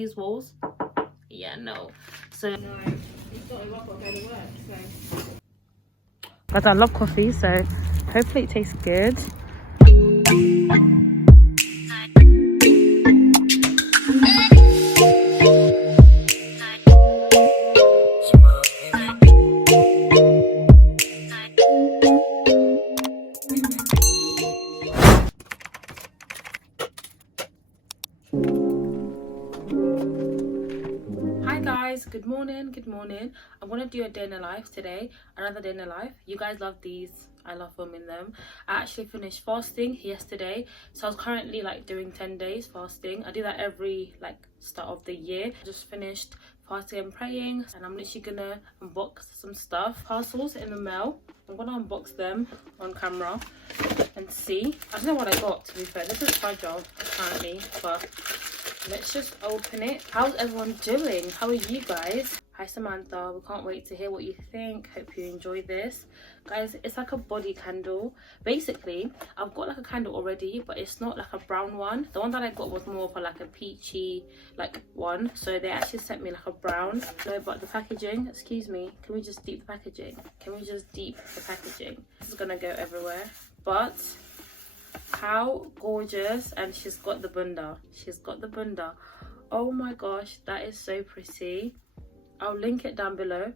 these walls. Yeah, no. So no, it's not a rock or better work. So but I love coffee, so hopefully it tastes good. Good morning. I'm gonna do a day in the life today, another day in the life. You guys love these, I love filming them. I actually finished fasting yesterday, so I was currently like doing 10 days fasting. I do that every like start of the year. I just finished fasting and praying, and I'm literally gonna unbox some stuff, parcels in the mail. I'm gonna unbox them on camera and see. I don't know what I got, to be fair. This is fragile apparently, but let's just open it. How's everyone doing? How are you guys? Hi Samantha, we can't wait to hear what you think. Hope you enjoy this. Guys, it's like a body candle. Basically, I've got like a candle already, but it's not like a brown one. The one that I got was more of a, like a peachy like one. So they actually sent me like a brown. No, but the packaging, excuse me, can we just deep the packaging? Can we just deep the packaging? This is gonna go everywhere. But how gorgeous. And she's got the bunda. Oh my gosh, that is so pretty. I'll link it down below.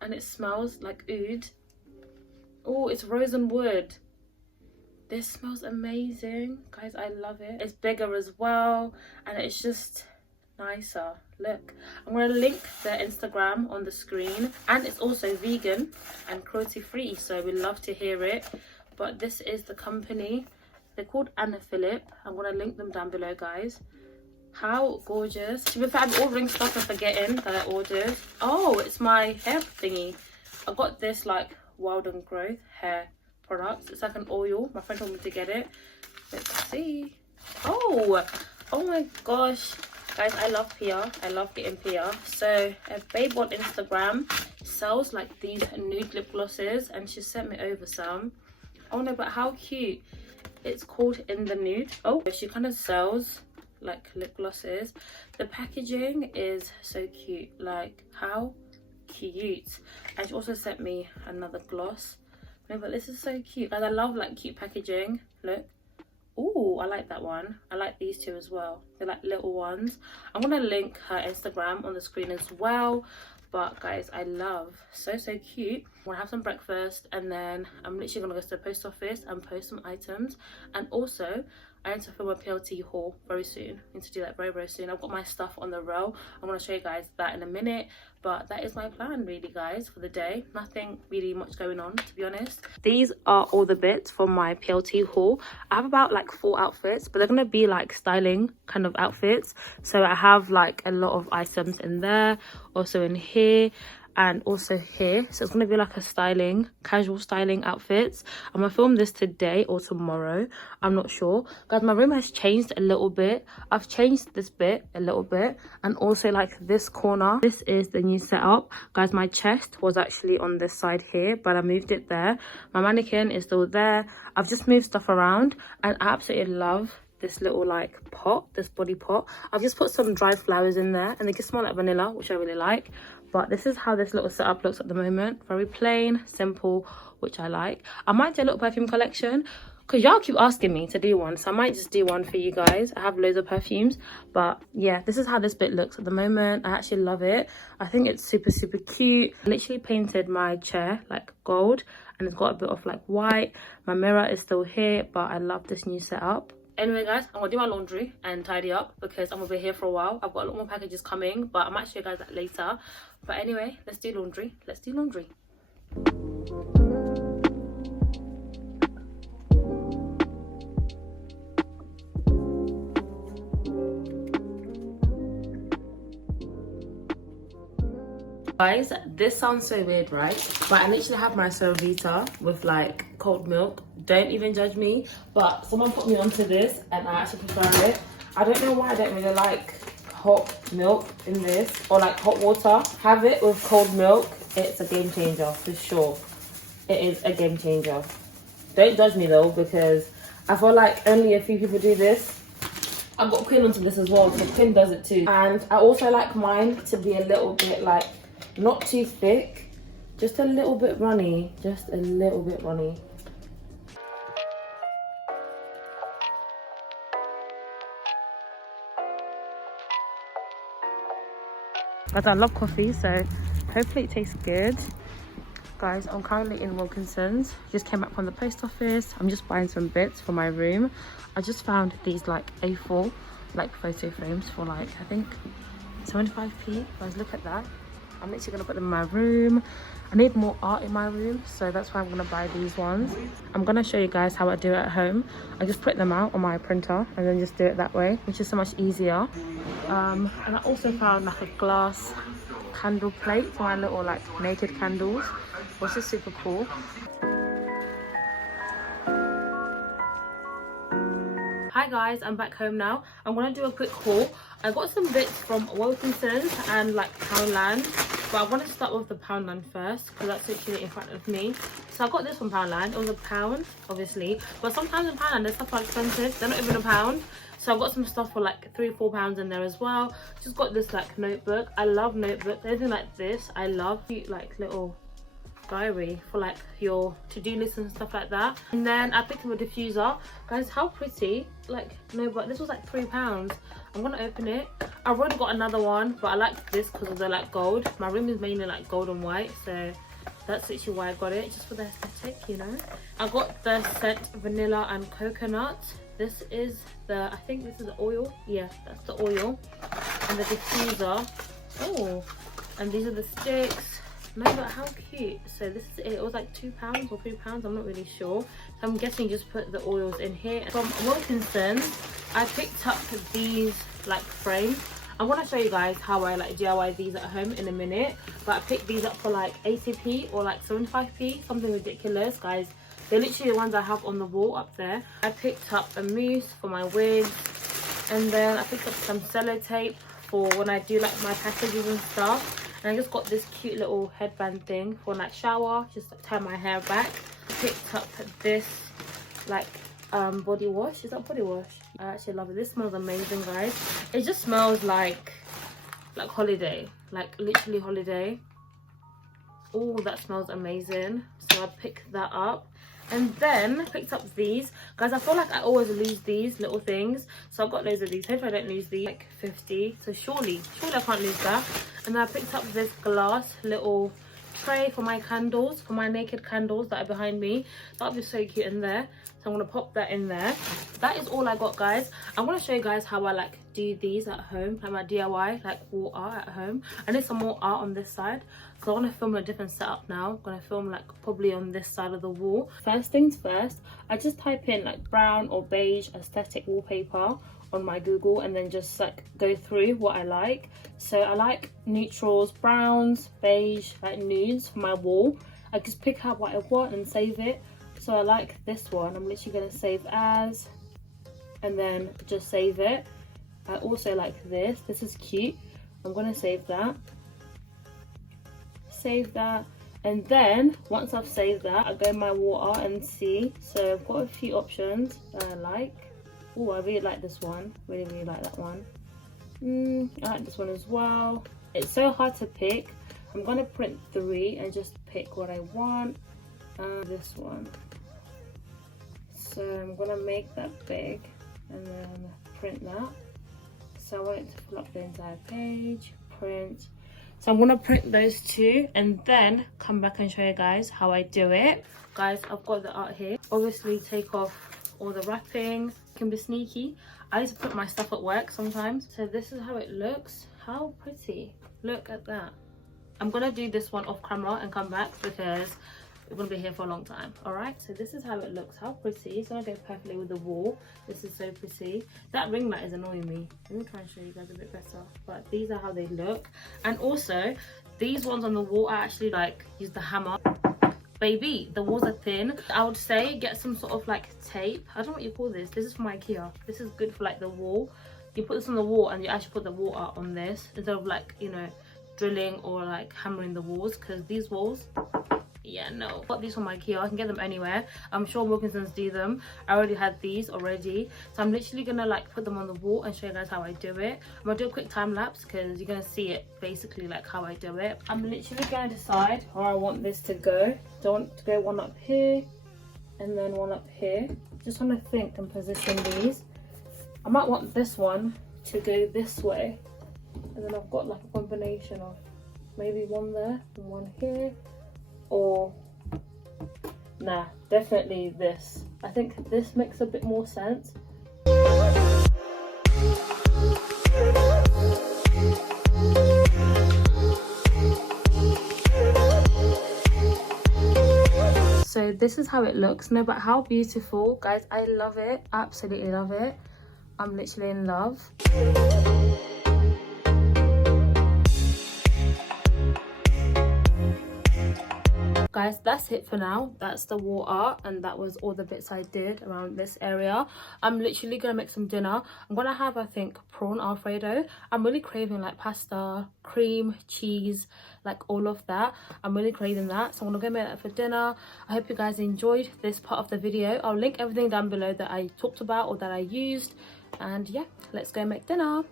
And it smells like oud. Oh, it's rose and wood. This smells amazing, guys. I love it. It's bigger as well, and it's just nicer. Look, I'm going to link their Instagram on the screen, and it's also vegan and cruelty free, so we love to hear it. But this is the company. They're called Anna Phillip. I'm going to link them down below, guys. How gorgeous. To be fair, I'm ordering stuff and forgetting that I ordered. Oh, it's my hair thingy. I got this like Wild and Growth hair product. It's like an oil. My friend told me to get it. Let's see. Oh my gosh. Guys, I love PR. I love getting PR. So a babe on Instagram sells like these nude lip glosses, and she sent me over some. Oh no, but how cute. It's called In the Nude. Oh, she kind of sells like lip glosses. The packaging is so cute. Like, how cute. And she also sent me another gloss. No, but this is so cute, guys. I love like cute packaging. Look. Oh, I like that one. I like these two as well. They're like little ones. I'm gonna link her Instagram on the screen as well. But guys, I love, so cute. I'm gonna have some breakfast, and then I'm literally gonna go to the post office and post some items. And also I need to film a PLT haul very soon. I need to do that very soon. I've got my stuff on the row. I'm gonna show you guys that in a minute. But that is my plan really, guys, for the day. Nothing really much going on, to be honest. These are all the bits from my PLT haul. I have about like 4 outfits, but they're gonna be like styling kind of outfits. So I have like a lot of items in there, also in here, and also here. So it's gonna be like a styling, casual styling outfits. I'm gonna film this today or tomorrow, I'm not sure. Guys, my room has changed a little bit. I've changed this bit a little bit, and also like this corner. This is the new setup. Guys, my chest was actually on this side here, but I moved it there. My mannequin is still there. I've just moved stuff around, and I absolutely love this little like pot, this body pot. I've just put some dried flowers in there, and they can smell like vanilla, which I really like. But this is how this little setup looks at the moment. Very plain, simple, which I like. I might do a little perfume collection, because y'all keep asking me to do one, so I might just do one for you guys. I have loads of perfumes, but yeah, this is how this bit looks at the moment. I actually love it. I think it's super cute. I literally painted my chair like gold, and it's got a bit of like white. My mirror is still here, but I love this new setup. Anyway, guys, I'm gonna do my laundry and tidy up, because I'm gonna be here for a while. I've got a lot more packages coming, but I might show you guys that later. But anyway, let's do laundry. Guys, this sounds so weird, right? But I literally have my Cervita with like cold milk. Don't even judge me, but someone put me onto this and I actually prefer it. I don't know why I don't really like hot milk in this, or like hot water. Have it with cold milk. It's a game changer for sure. It is a game changer. Don't judge me though, because I feel like only a few people do this. I got Quinn onto this as well, so Quinn does it too. And I also like mine to be a little bit like, not too thick, just a little bit runny, just a little bit runny. But I love coffee, so hopefully it tastes good. Guys, I'm currently in Wilkinson's. Just came back from the post office. I'm just buying some bits for my room. I just found these like A4 like photo frames for like, I think 75p. Guys, look at that. I'm literally gonna put them in my room. I need more art in my room, so that's why I'm gonna buy these ones. I'm gonna show you guys how I do it at home. I just print them out on my printer and then just do it that way, which is so much easier. And I also found like a glass candle plate for my little like naked candles, which is super cool. Hi guys, I'm back home now. I'm gonna do a quick haul. I got some bits from Wilkinson's and like Poundland, but I want to start with the Poundland first because that's literally in front of me. So I got this from Poundland. It was £1, obviously, but sometimes in Poundland there's stuff are expensive. They're not even £1. So I got some stuff for like £3-4 in there as well. Just got this like notebook. I love notebooks. Anything like this, I love. Like little diary for like your to-do list and stuff like that. And then I picked up a diffuser. Guys, how pretty. Like, no, but this was like £3. I'm gonna open it. I've already got another one, but I like this because of the like gold. My room is mainly like gold and white, so that's literally why I got it, just for the aesthetic, you know. I got the scent vanilla and coconut. This is the, I think this is the oil. Yeah, that's the oil. And the diffuser. Oh, and these are the sticks. No, but how cute. So this is it. It was like £2 or £3. I'm not really sure. So I'm guessing just put the oils in here. From Wilkinson's, I picked up these like frames. I'm gonna show you guys how I like DIY these at home in a minute. But I picked these up for like 80p or like 75p, something ridiculous, guys. They're literally the ones I have on the wall up there. I picked up a mousse for my wigs, and then I picked up some sellotape for when I do like my packages and stuff. And I just got this cute little headband thing for like shower, just like, tie my hair back. Picked up this like body wash. Is that body wash? I actually love it. This smells amazing, guys. It just smells like holiday, like literally holiday. Oh, that smells amazing. So I picked that up. And then I picked up these. Guys, I feel like I always lose these little things. So I've got loads of these. Hopefully I don't lose these. Like 50. So surely I can't lose that. And then I picked up this glass little tray for my candles, for my naked candles that are behind me. That would be so cute in there. So I'm going to pop that in there. That is all I got, guys. I'm going to show you guys how I like do these at home, like my DIY, like wall art at home. I need some more art on this side. So I want to film a different setup now. I'm going to film like probably on this side of the wall. First things first, I just type in like brown or beige aesthetic wallpaper on my Google and then just like go through what I like. So I like neutrals, browns, beige, like nudes for my wall. I just pick out what I want and save it. So I like this one. I'm literally going to save as and then just save it. I also like this. This is cute. I'm going to save that. Save that. And then once I've saved that, I go in my wall art and see. So I've got a few options that I like. Oh, I really like this one. Really like that one. I like this one as well. It's so hard to pick. I'm going to print 3 and just pick what I want. This one. So I'm going to make that big and then print that. So I want it to fill up the entire page. Print. So I'm going to print those 2 and then come back and show you guys how I do it. Guys, I've got the art here. Obviously take off all the wrapping. Can be sneaky. I used to put my stuff at work sometimes. So this is how it looks. How pretty. Look at that. I'm going to do this one off camera and come back because we're going to be here for a long time. Alright, so this is how it looks. How pretty. It's going to go perfectly with the wall. This is so pretty. That ring light is annoying me. Let me try and show you guys a bit better. But these are how they look. And also, these ones on the wall, I actually like use the hammer. Baby, the walls are thin. I would say get some sort of like tape. I don't know what you call this. This is from IKEA. This is good for like the wall. You put this on the wall and you actually put the wall art on this instead of like, you know, drilling or like hammering the walls, because these walls yeah, no. Got these from IKEA. I can get them anywhere. I'm sure Wilkinsons do them. I already had these already, so I'm literally gonna like put them on the wall and show you guys how I do it. I'm gonna do a quick time lapse because you're gonna see it basically like how I do it. I'm literally gonna decide where I want this to go. Do I want to go one up here and then one up here? Just want to think and position these. I might want this one to go this way, and then I've got like a combination of maybe one there and one here, or nah, definitely this. I think this makes a bit more sense. So this is how it looks. No, but how beautiful, guys. I love it, absolutely love it. I'm literally in love. Guys, that's it for now. That's the wall art, and that was all the bits I did around this area. I'm literally gonna make some dinner. I'm gonna have, I think, prawn alfredo. I'm really craving like pasta, cream, cheese, like all of that. I'm really craving that, so I'm gonna go make that for dinner. I hope you guys enjoyed this part of the video. I'll link everything down below that I talked about or that I used, and yeah, let's go make dinner.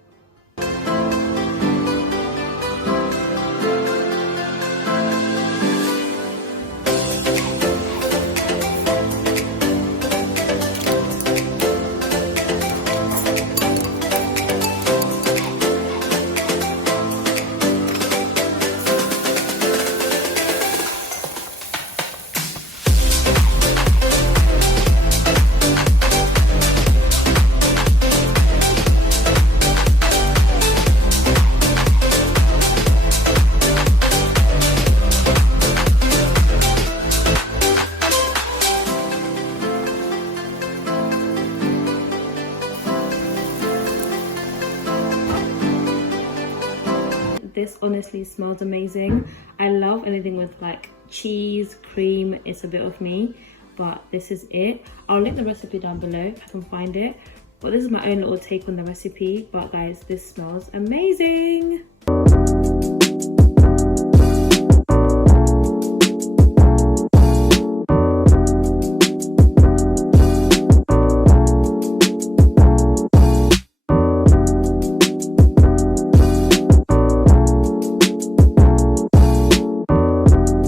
This honestly smells amazing. I love anything with like cheese, cream. It's a bit of me, but this is it. I'll link the recipe down below if I can find it, but this is my own little take on the recipe. But guys, this smells amazing.